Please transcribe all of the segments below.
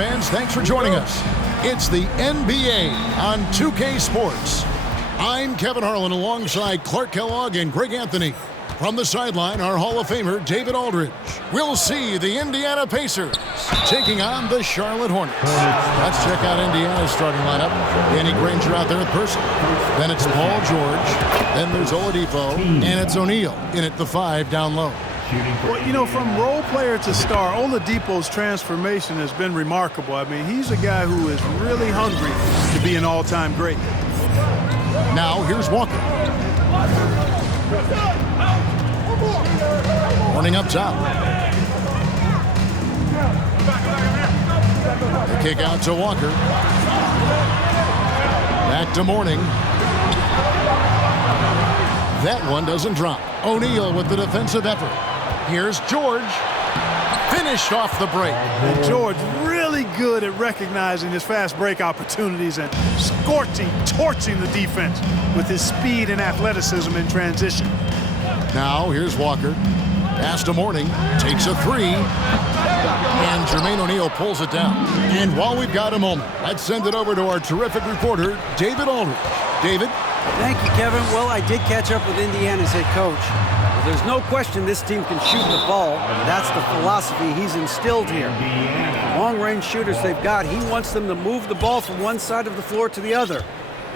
fans, thanks for joining us. It's the NBA on 2K Sports. I'm Kevin Harlan alongside Clark Kellogg and Greg Anthony. From the sideline, our Hall of Famer, David Aldridge. We'll see the Indiana Pacers taking on the Charlotte Hornets. Let's check out Indiana's starting lineup. Danny Granger out there at Person. Then it's Paul George. Then there's Oladipo. And it's O'Neal in at the 5 down low. Well, you know, from role player to star, Oladipo's transformation has been remarkable. I mean, he's a guy who is really hungry to be an all-time great. Now, here's Walker. Morning up top. The kick out to Walker. Back to Morning. That one doesn't drop. O'Neal with the defensive effort. Here's George. Finished off the break. And George really good at recognizing his fast break opportunities and torching the defense with his speed and athleticism in transition. Now here's Walker. Pass to Morning. Takes a 3. And Jermaine O'Neal pulls it down. And while we've got a moment, let's send it over to our terrific reporter, David Aldridge. David? Thank you, Kevin. Well, I did catch up with Indiana's head coach. But there's no question this team can shoot the ball. That's the philosophy he's instilled here. Long-range shooters they've got, he wants them to move the ball from one side of the floor to the other.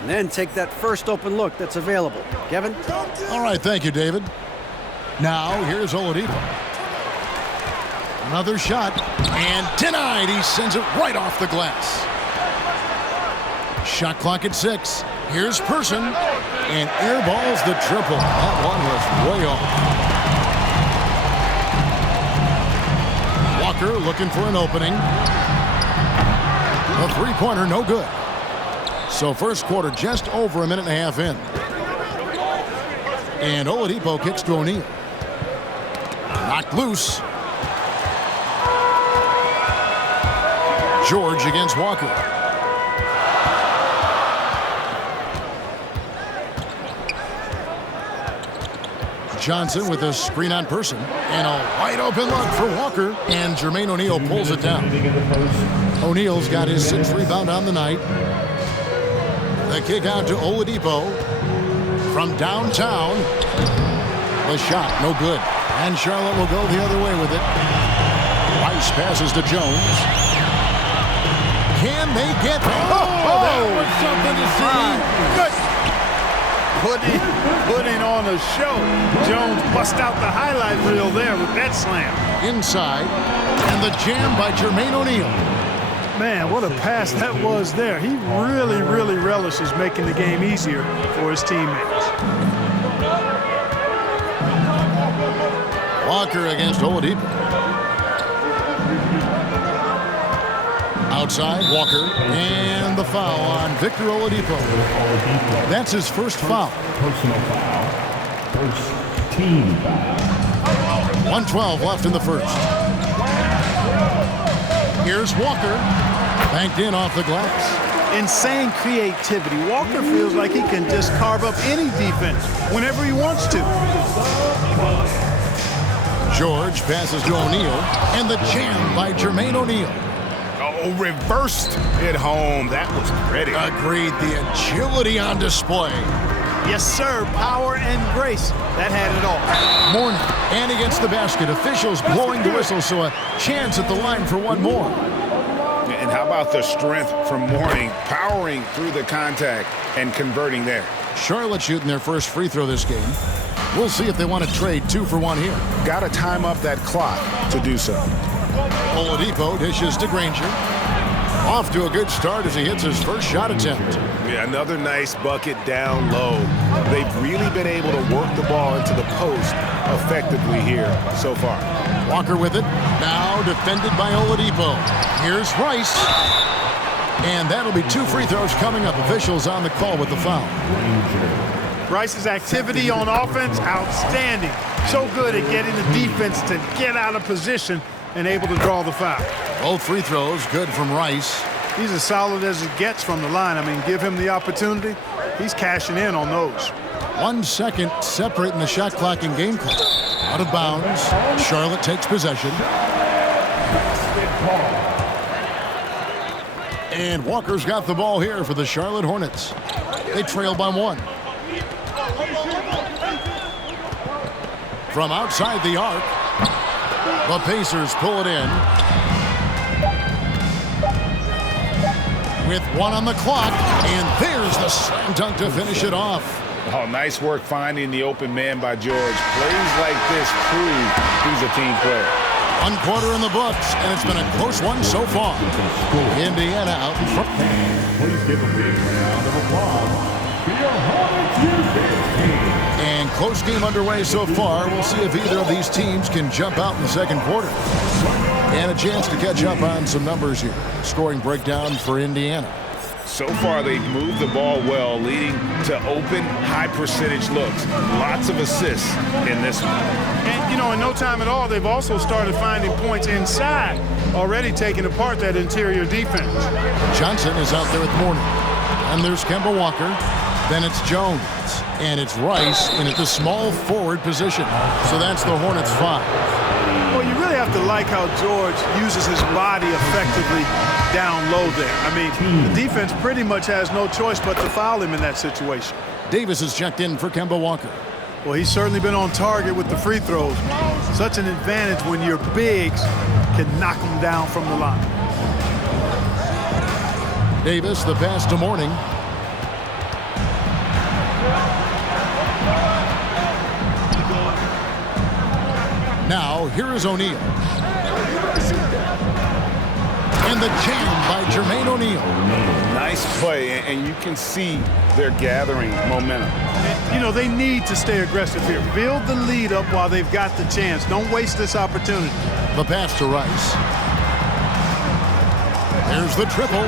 And then take that first open look that's available. Kevin? All right, thank you, David. Now, here's Oladipo. Another shot, and denied. He sends it right off the glass. Shot clock at 6. Here's Person, and airballs the triple. That one was way off. Walker looking for an opening. A three-pointer, no good. So first quarter just over a minute and a half in. And Oladipo kicks to O'Neal. Knocked loose. George against Walker. Johnson with a screen on Person. And a wide open look for Walker. And Jermaine O'Neal pulls it down. O'Neal's got his 6th rebound on the night. The kick out to Oladipo from downtown. The shot, no good. And Charlotte will go the other way with it. Rice passes to Jones. Can they get... that was something to see. Putting on a show. Jones bust out the highlight reel there with that slam. Inside. And the jam by Jermaine O'Neal. Man, what a pass that was there. He really, really relishes making the game easier for his teammates. Walker against Oladipo. Outside, Walker, and the foul on Victor Oladipo. That's his first foul. Personal foul. First team foul. 1:12 left in the first. Here's Walker. Banked in off the glass. Insane creativity. Walker feels like he can just carve up any defense whenever he wants to. George passes to O'Neal, and the jam by Jermaine O'Neal. Oh, reversed it home. That was pretty. Agreed. The agility on display. Yes, sir. Power and grace. That had it all. Morning, and against the basket. Officials blowing the whistle, so a chance at the line for one more. And how about the strength from Morning, powering through the contact and converting there. Charlotte shooting their first free throw this game. We'll see if they want to trade 2 for 1 here. Got to time up that clock to do so. Oladipo dishes to Granger. Off to a good start as he hits his first shot attempt. Yeah, another nice bucket down low. They've really been able to work the ball into the post effectively here so far. Walker with it. Now defended by Oladipo. Here's Rice. And that'll be 2 free throws coming up. Officials on the call with the foul. Rice's activity on offense, outstanding. So good at getting the defense to get out of position and able to draw the foul. Both free throws good from Rice. He's as solid as it gets from the line. I mean, give him the opportunity. He's cashing in on those. 1 second separating the shot clock and game clock. Out of bounds. Charlotte takes possession. And Walker's got the ball here for the Charlotte Hornets. They trail by 1. From outside the arc, the Pacers pull it in. With 1 on the clock, and there's the slam dunk to finish it off. Oh, nice work finding the open man by George. Plays like this prove he's a team player. 1 quarter in the books, and it's been a close one so far. Indiana out in front. Please give a big round of applause for your Hornets team. And close game underway so far. We'll see if either of these teams can jump out in the second quarter. And a chance to catch up on some numbers here. Scoring breakdown for Indiana. So far, they've moved the ball well, leading to open, high-percentage looks. Lots of assists in this one. And, you know, in no time at all, they've also started finding points inside, already taking apart that interior defense. Johnson is out there with Mourning. And there's Kemba Walker. Then it's Jones. And it's Rice in at the small forward position. So that's the Hornets 5. Well, you really have to like how George uses his body effectively down low there. I mean, the defense pretty much has no choice but to foul him in that situation. Davis is checked in for Kemba Walker. Well, he's certainly been on target with the free throws. Such an advantage when your bigs can knock them down from the line. Davis, the pass to Mourning. Now, here is O'Neal. And the jam by Jermaine O'Neal. Nice play, and you can see they're gathering momentum. You know, they need to stay aggressive here. Build the lead up while they've got the chance. Don't waste this opportunity. The pass to Rice. There's the triple.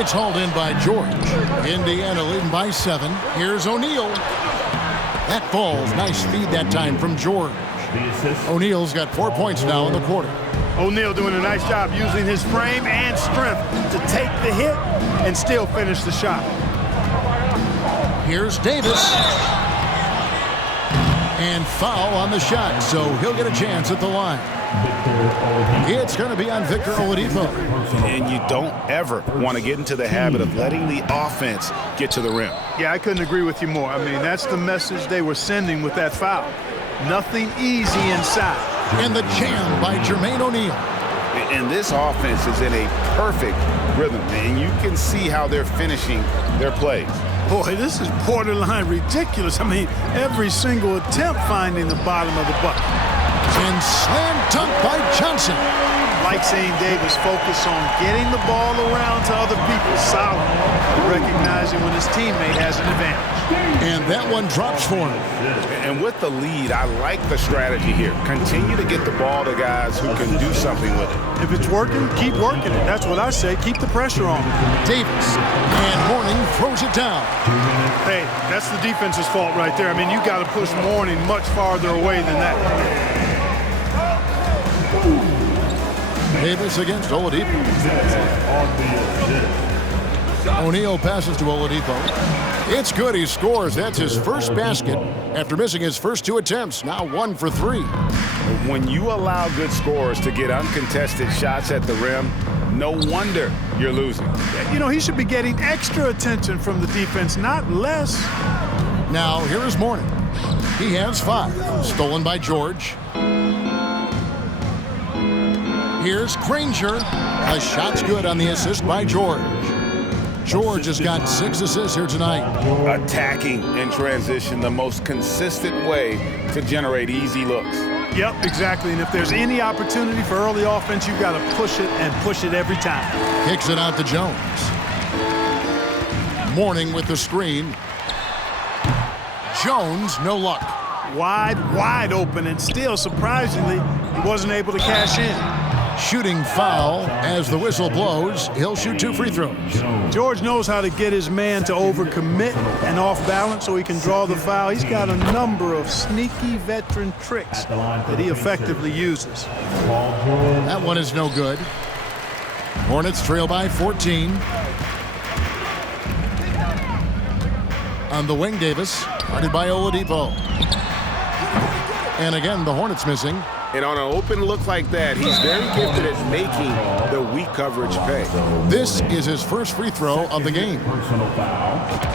It's hauled in by George. Indiana leading by 7. Here's O'Neal. That falls. Nice feed that time from George. O'Neal's got 4 points now in the quarter. O'Neal doing a nice job using his frame and strength to take the hit and still finish the shot. Here's Davis. And foul on the shot, so he'll get a chance at the line. It's going to be on Victor Oladipo. And you don't ever want to get into the habit of letting the offense get to the rim. Yeah, I couldn't agree with you more. I mean, that's the message they were sending with that foul. Nothing easy inside. And the jam by Jermaine O'Neal. And this offense is in a perfect rhythm, and you can see how they're finishing their plays. Boy, this is borderline ridiculous. I mean, every single attempt finding the bottom of the bucket. And slam dunk by Johnson. Like seeing Davis focus on getting the ball around to other people, solid, recognizing when his teammate has an advantage. And that one drops for him. And with the lead, I like the strategy here. Continue to get the ball to guys who can do something with it. If it's working, keep working it. That's what I say. Keep the pressure on. Davis. And Mourning throws it down. Hey, that's the defense's fault right there. I mean, you got to push Mourning much farther away than that. Davis against Oladipo. O'Neal passes to Oladipo. It's good. He scores. That's his first basket after missing his first 2 attempts. Now 1 for 3. When you allow good scorers to get uncontested shots at the rim, no wonder you're losing. You know, he should be getting extra attention from the defense, not less. Now here is Mourning. He has 5. Stolen by George. Here's Granger. The shot's good on the assist by George. George has got 6 assists here tonight. Attacking in transition, the most consistent way to generate easy looks. Yep, exactly. And if there's any opportunity for early offense, you've got to push it and push it every time. Kicks it out to Jones. Mourning with the screen. Jones, no luck. Wide open, and still, surprisingly, he wasn't able to cash in. Shooting foul as the whistle blows. He'll shoot 2 free throws. George knows how to get his man to overcommit and off balance so he can draw the foul. He's got a number of sneaky veteran tricks that he effectively uses. That one is no good. Hornets trail by 14. On the wing, Davis, guarded by Oladipo. And again, the Hornets missing. And on an open look like that, he's very gifted at making the weak coverage pay. This is his first free throw of the game.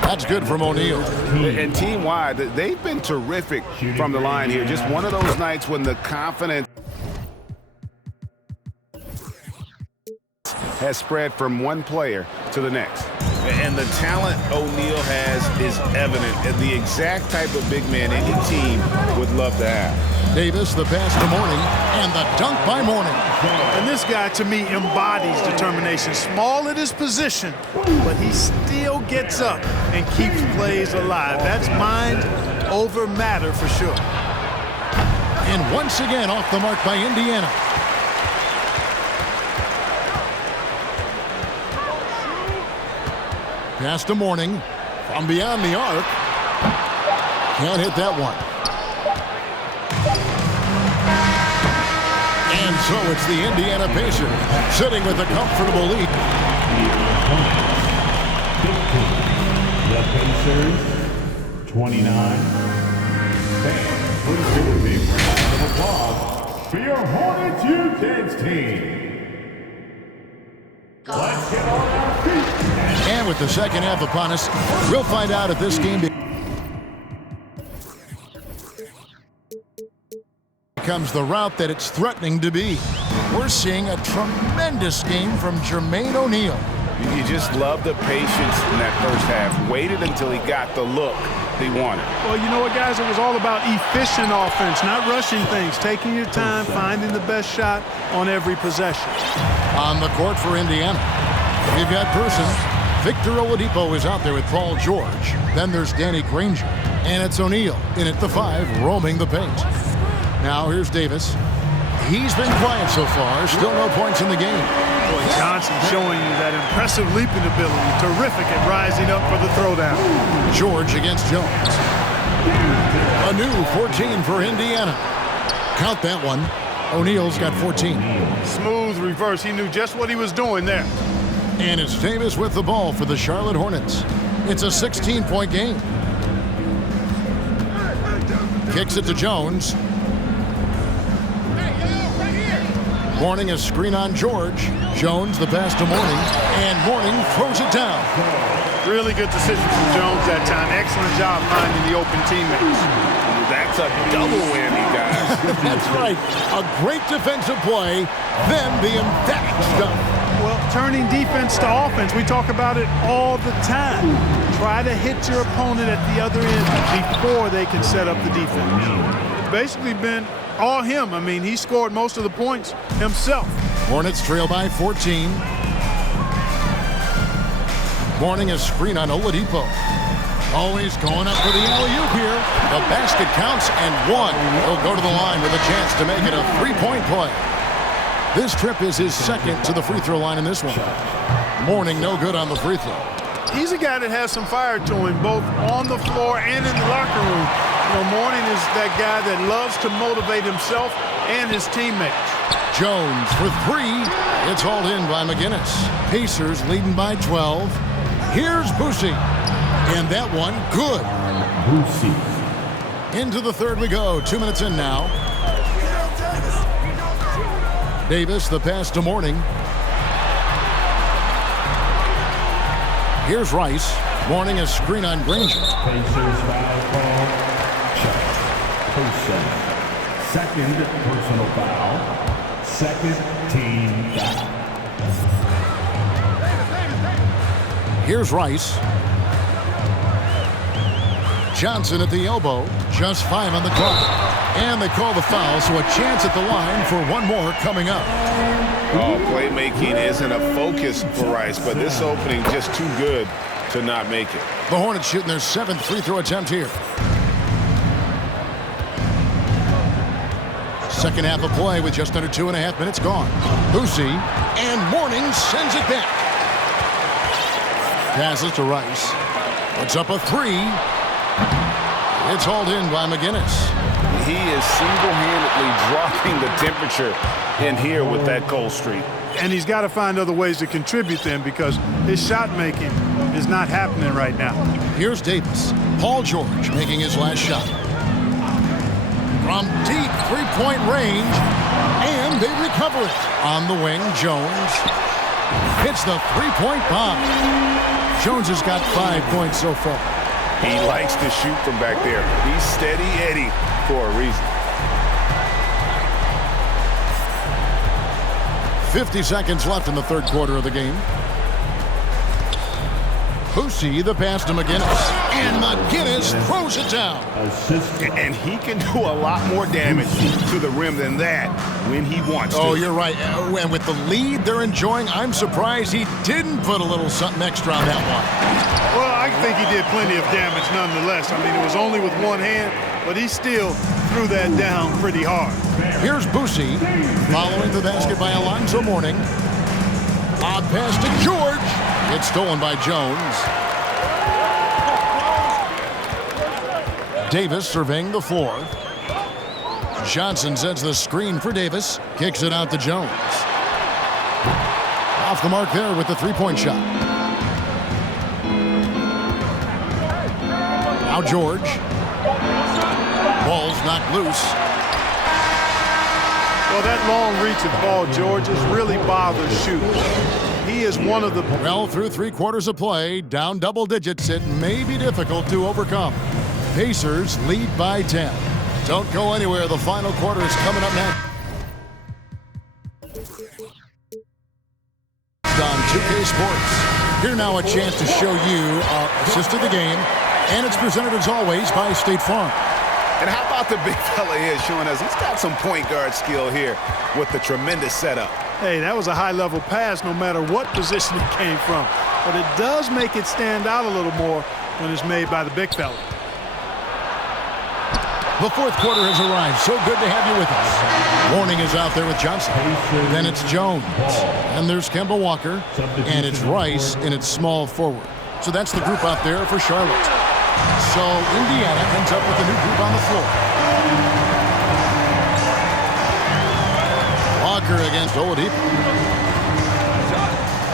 That's good from O'Neal. And team-wide, they've been terrific from the line here. Just one of those nights when the confidence has spread from one player to the next. And the talent O'Neal has is evident, and the exact type of big man any team would love to have. Davis, the pass to Mourning, and the dunk by Mourning. And this guy, to me, embodies determination. Small at his position, but he still gets up and keeps plays alive. That's mind over matter for sure. And once again off the mark by Indiana. Pass to Mourning from beyond the arc. Can't hit that one. And so it's the Indiana Pacers sitting with a comfortable lead. The Pacers, 29. Fans, please give a big round of applause for your Hornets Youth Dance team. Let's get on our feet. And with the second half upon us, we'll find out if this game becomes the route that it's threatening to be. We're seeing a tremendous game from Jermaine O'Neal. You just love the patience in that first half. Waited until he got the look he wanted. Well, you know what, guys? It was all about efficient offense, not rushing things, taking your time, finding the best shot on every possession. On the court for Indiana, we've got Person. Victor Oladipo is out there with Paul George. Then there's Danny Granger. And it's O'Neal in at the 5, roaming the paint. Now here's Davis. He's been quiet so far. Still no points in the game. Boy, Johnson showing you that impressive leaping ability. Terrific at rising up for the throwdown. George against Jones. A new 14 for Indiana. Count that one. O'Neal's got 14. Smooth reverse. He knew just what he was doing there. And it's Davis with the ball for the Charlotte Hornets. It's a 16-point game. Kicks it to Jones. Mourning a screen on George. Jones the pass to Mourning. And Mourning throws it down. Really good decision from Jones that time. Excellent job finding the open teammates. That's a double whammy, guys. That's right. A great defensive play, then the emphatic stuff. Well, turning defense to offense, we talk about it all the time. Try to hit your opponent at the other end before they can set up the defense. It's basically been all him. I mean, he scored most of the points himself. Hornets trail by 14. Mourning a screen on Oladipo. Always going up for the alley-oop here. The basket counts and one. He'll go to the line with a chance to make it a three-point play. This trip is his second to the free throw line in this one. Mourning no good on the free throw. He's a guy that has some fire to him, both on the floor and in the locker room. You know, Mourning is that guy that loves to motivate himself and his teammates. Jones for 3. It's hauled in by McGinnis. Pacers leading by 12. Here's Boosie. And that one, good. Into the third we go. 2 minutes in now. Davis, the pass to Mourning. Here's Rice. Mourning a screen on Granger. Pacers foul call. Check. Person. Second personal foul. Second team foul. Here's Rice. Johnson at the elbow. Just 5 on the clock. And they call the foul, so a chance at the line for one more coming up. Oh, playmaking isn't a focus for Rice, but this opening just too good to not make it. The Hornets shooting their 7th free throw attempt here. Second half of play with just under 2.5 minutes gone. Boosie and Mourning sends it back. Passes to Rice. Puts up a 3. It's hauled in by McGinnis. He is single-handedly dropping the temperature in here with that cold streak. And he's got to find other ways to contribute then, because his shot making is not happening right now. Here's Davis. Paul George making his last shot. from deep three-point range, and they recover it. On the wing, Jones hits the three-point bomb. Jones has got 5 points so far. He likes to shoot from back there. He's steady Eddie for a reason. 50 seconds left in the third quarter of the game. Boosie, the pass to McGinnis. And McGinnis throws it down. And he can do a lot more damage to the rim than that when he wants to. Oh, you're right. And with the lead they're enjoying, I'm surprised he didn't put a little something extra on that one. Well, I think he did plenty of damage nonetheless. I mean, it was only with one hand, but he still threw that down pretty hard. Here's Boosie following the basket by Alonzo Mourning. Odd pass to George. It's stolen by Jones. Davis surveying the floor. Johnson sets the screen for Davis. Kicks it out to Jones. Off the mark there with the three-point shot. Now George. Ball's knocked loose. Well, that long reach of ball, George, has really bothered shooters. He is one of the... Well, through 3 quarters of play, down double digits, it may be difficult to overcome. Pacers lead by 10. Don't go anywhere. The final quarter is coming up next. On 2K Sports. Here now a chance to show you our assist of the game. And it's presented as always by State Farm. And how about the big fella here showing us he's got some point guard skill here with the tremendous setup. Hey, that was a high-level pass no matter what position it came from. But it does make it stand out a little more when it's made by the big fella. The fourth quarter has arrived. So good to have you with us. Warning is out there with Johnson. Then it's Jones. And there's Kemba Walker. And it's Rice in its small forward. So that's the group out there for Charlotte. So Indiana ends up with the new group on the floor. Walker against Oladipo.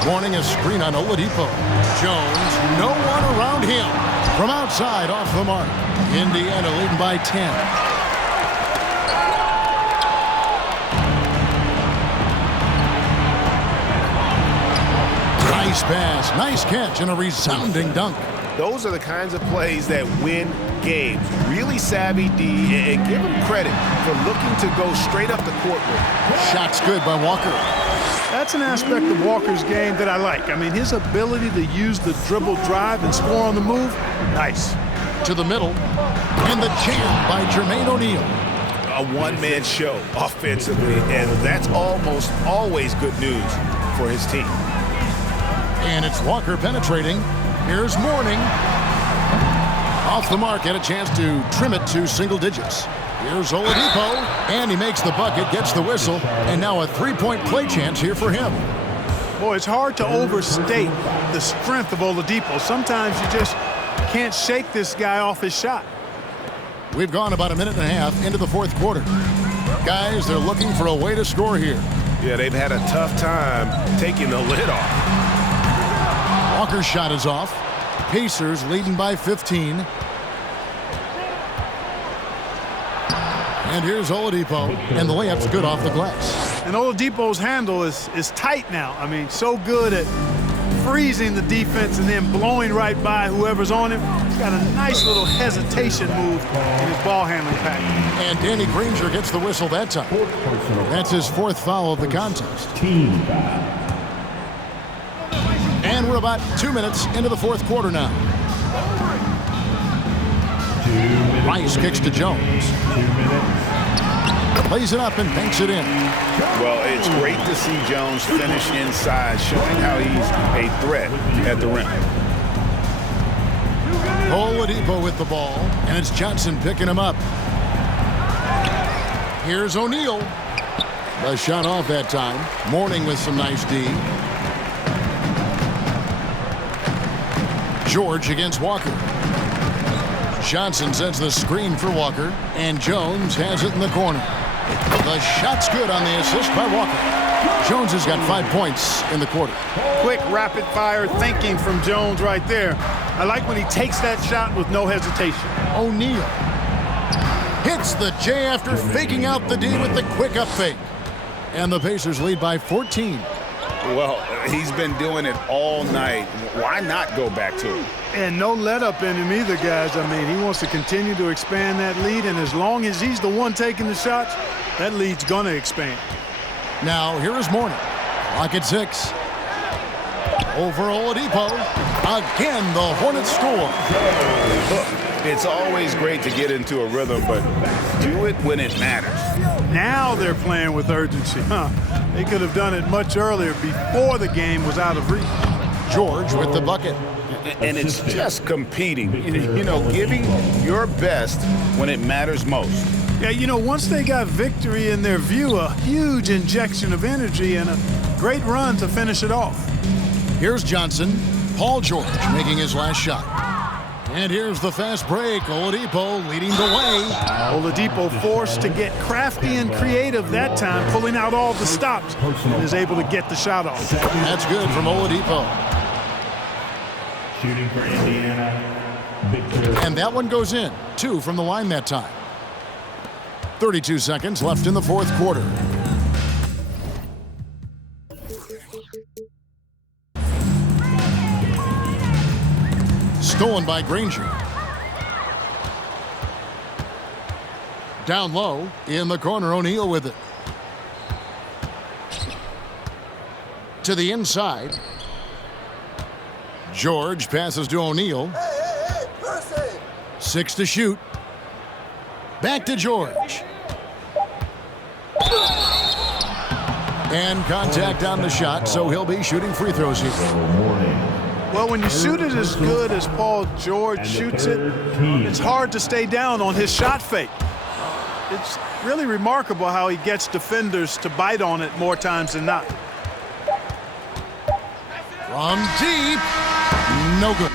Warning a screen on Oladipo. Jones, no one around him. From outside, off the mark. Indiana leading by 10. Nice pass, nice catch, and a resounding dunk. Those are the kinds of plays that win games. Really savvy D, and give him credit for looking to go straight up the court with. Shot's good by Walker. That's an aspect of Walker's game that I like. I mean, his ability to use the dribble drive and score on the move, nice. To the middle, and the jam by Jermaine O'Neal. A one-man show offensively, and that's almost always good news for his team. And it's Walker penetrating. Here's Mourning. Off the mark, had a chance to trim it to single digits. Here's Oladipo, and he makes the bucket, gets the whistle, and now a three-point play chance here for him. Boy, it's hard to overstate the strength of Oladipo. Sometimes you just can't shake this guy off his shot. We've gone about a minute and a half into the fourth quarter. Guys, they're looking for a way to score here. Yeah, they've had a tough time taking the lid off. Walker's shot is off. Pacers leading by 15. And here's Oladipo, and the layup's good off the glass. And Oladipo's handle is tight now. I mean, so good at freezing the defense and then blowing right by whoever's on him. He's got a nice little hesitation move in his ball handling pattern. And Danny Granger gets the whistle that time. That's his fourth foul of the contest. And we're about 2 minutes into the fourth quarter now. Rice kicks to Jones. Plays it up and banks it in. Well, it's great to see Jones finish inside, showing how he's a threat at the rim. Oladipo with the ball, and it's Johnson picking him up. Here's O'Neal. The shot off that time. Mourning with some nice D. George against Walker. Johnson sends the screen for Walker, and Jones has it in the corner. The shot's good on the assist by Walker. Jones has got 5 points in the quarter. Quick, rapid-fire thinking from Jones right there. I like when he takes that shot with no hesitation. O'Neal hits Gets the J after faking out the D with the quick up fake. And the Pacers lead by 14. Well, he's been doing it all night. Why not go back to it? And no let up in him either, guys. I mean, he wants to continue to expand that lead, and as long as he's the one taking the shots, that lead's going to expand. Now, here is Mourning. Clock at 6. Over Oladipo. Again, the Hornets score. Look, it's always great to get into a rhythm, but do it when it matters. Now they're playing with urgency. They could have done it much earlier before the game was out of reach. George with the bucket. And it's just competing, giving your best when it matters most. Yeah, once they got victory in their view, a huge injection of energy and a great run to finish it off. Here's Johnson. Paul George making his last shot. And here's the fast break. Oladipo leading the way. Oladipo forced to get crafty and creative that time, pulling out all the stops, and is able to get the shot off. That's good from Oladipo. Shooting for Indiana, Victor. And that one goes in. 2 from the line that time. 32 seconds left in the fourth quarter. Stolen by Granger. Down low, in the corner, O'Neal with it. To the inside. George passes to O'Neal. 6 to shoot. Back to George. And contact on the shot, so he'll be shooting free throws here. Well, when you shoot it as good as Paul George shoots it, it's hard to stay down on his shot fake. It's really remarkable how he gets defenders to bite on it more times than not. From deep, no good.